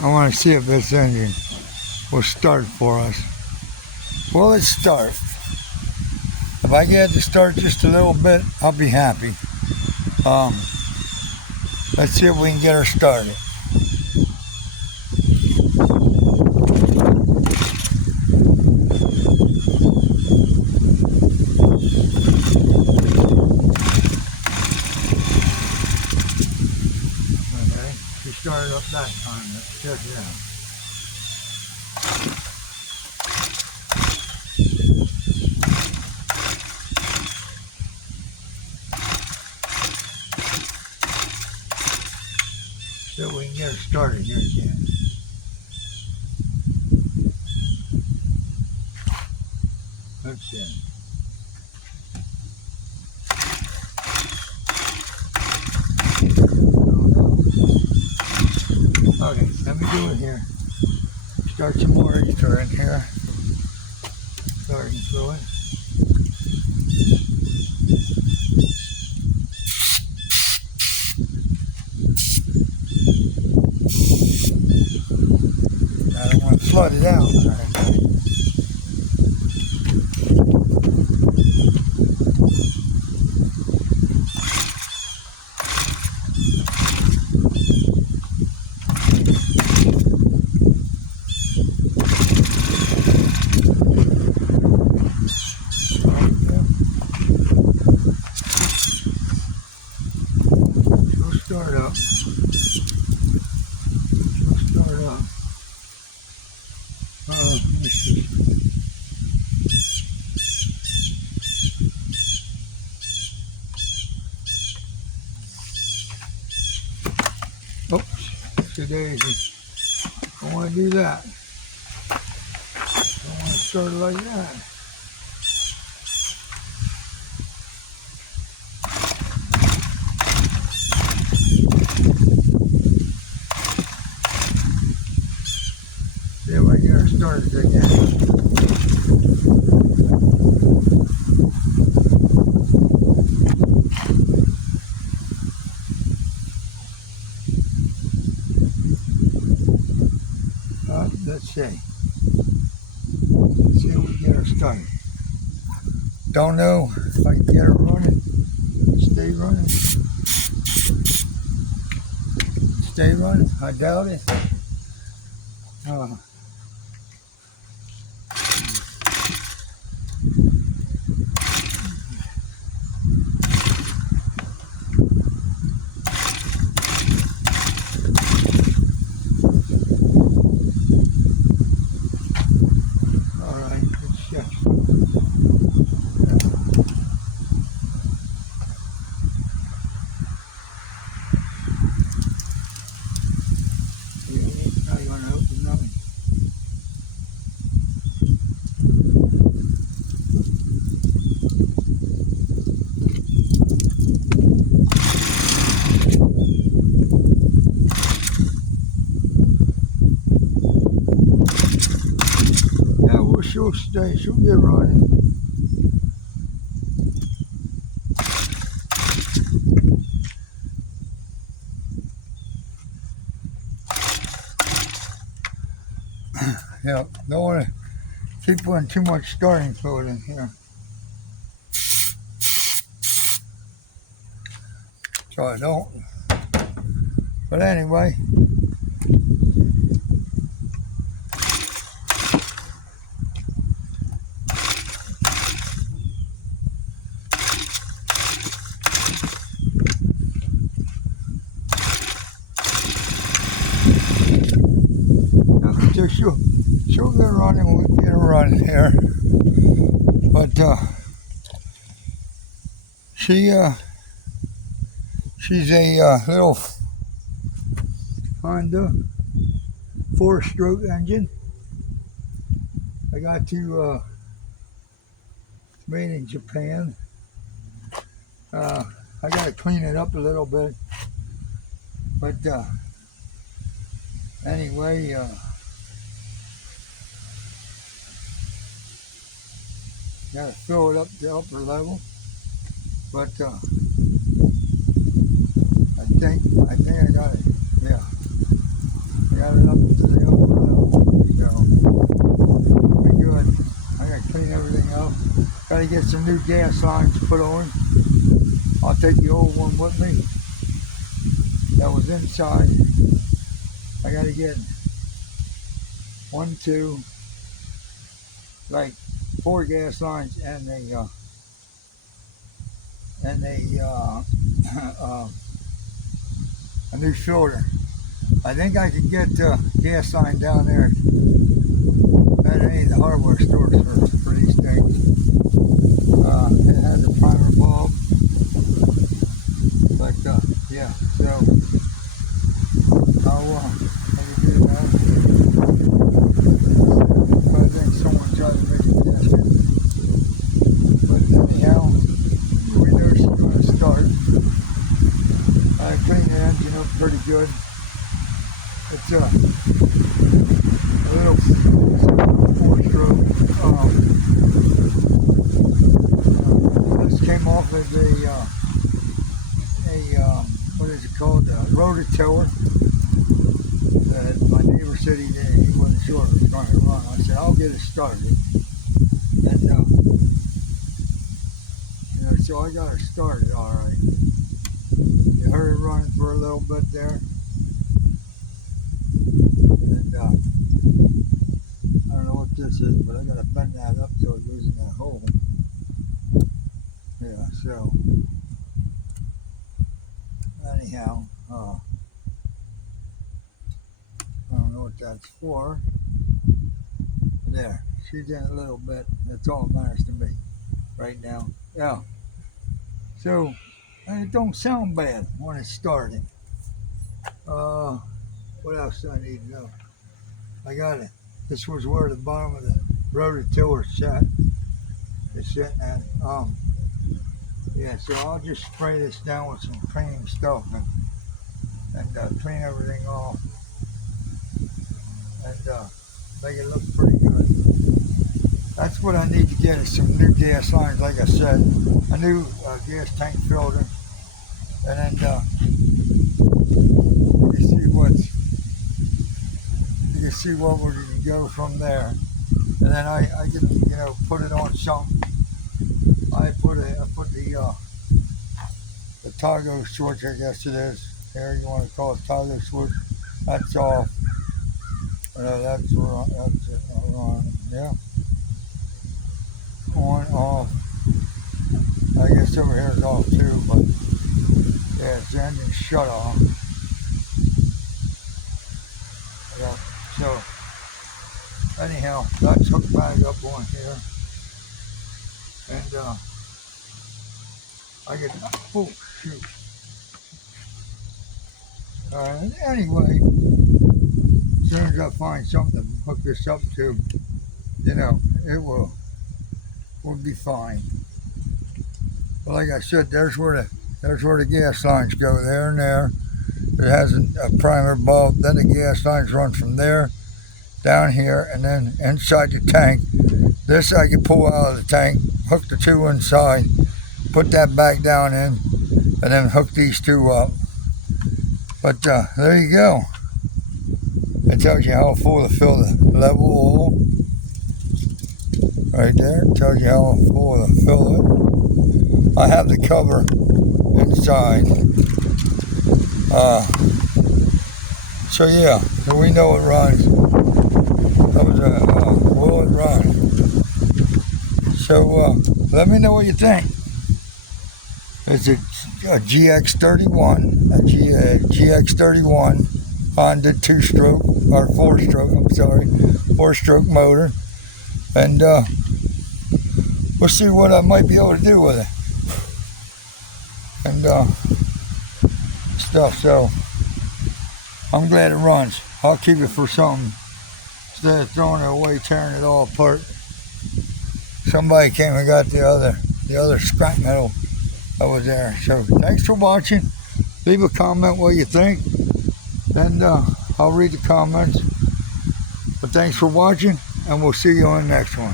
I want to see if this engine will start for us. Will it start? If I get it to start just a little bit, I'll be happy. Let's see if we can get her started. Okay, she started up that time. Let's check it out. See if we can get her started here again. Let's see. Okay, let me do it here. Start some more ether in here. Starting fluid. I don't want to flood it out. Start up. Start up. Let me see. Oops, today I want to do that. I want to start it like that. See if I get her started again. Let's see. Let's see if we get her started. Don't know if I can get her running. Stay running. Stay running. I doubt it. She'll stay, she'll get running. Yeah, don't want to keep putting too much starting fluid in here. So I don't. But anyway. She'll get running, we'll get her running here. But she's a little Honda 4-stroke engine. I got to made in Japan. I got to clean it up a little bit. But anyway, got to fill it up to upper level. But I think I got it. Yeah, I got it up. get some new gas lines put on. I'll take the old one with me. That was inside. I gotta get 1, 2, like 4 gas lines and a new filter. I think I could get the gas line down there at any of the hardware stores for these things. It has a primer bulb, but yeah, so I'll do that. I think someone tried to make a gasket, but anyhow, we know she's going to start. I cleaned the engine up pretty good. It's a little 4-stroke. This came off of what is it called? A rototiller that my neighbor said he wasn't sure it was going to run. I said, I'll get it started. And so I got her started all right. You heard it running for a little bit there. And I don't know what this is, but I gotta bend that up so it goes in that hole. Yeah, so anyhow, I don't know what that's for. There, she's in a little bit. That's all that matters to me right now. Yeah. So it don't sound bad when it's starting. What else do I need to know? I got it. This was where the bottom of the rototiller sat. It's sitting at. Yeah, so I'll just spray this down with some cream stuff and clean everything off and make it look pretty good. That's what I need to get is some new gas lines, like I said, a new gas tank filter, and then you can see what we're going to go from there. And then I can, put it on something. I put the toggle switch, I guess it is. Here, you want to call it toggle switch. That's off. That's it. Yeah. On, off. I guess over here is off too, but yeah, it's the engine shut off. Yeah. So anyhow, that's hooked back up on here, and I get, oh shoot. Anyway, as soon as I find something to hook this up to, it will be fine. But like I said, there's where the gas lines go, there and there. It has a primer bulb. Then the gas lines run from there down here and then inside the tank. This I can pull out of the tank, hook the 2 inside, put that back down in, and then hook these 2 up. But there you go. It tells you how full to fill the level hole. Right there, it tells you how full to fill it. I have the cover inside. So yeah, so we know it runs. That was will it run? So let me know what you think. It's a GX31, GX31 Honda 2-stroke or 4-stroke. I'm sorry, 4-stroke motor, and we'll see what I might be able to do with it and stuff. So I'm glad it runs. I'll keep it for something instead of throwing it away, tearing it all apart. Somebody came and got the other scrap metal that was there. So thanks for watching. Leave a comment what you think, and I'll read the comments. But thanks for watching, and we'll see you on the next one.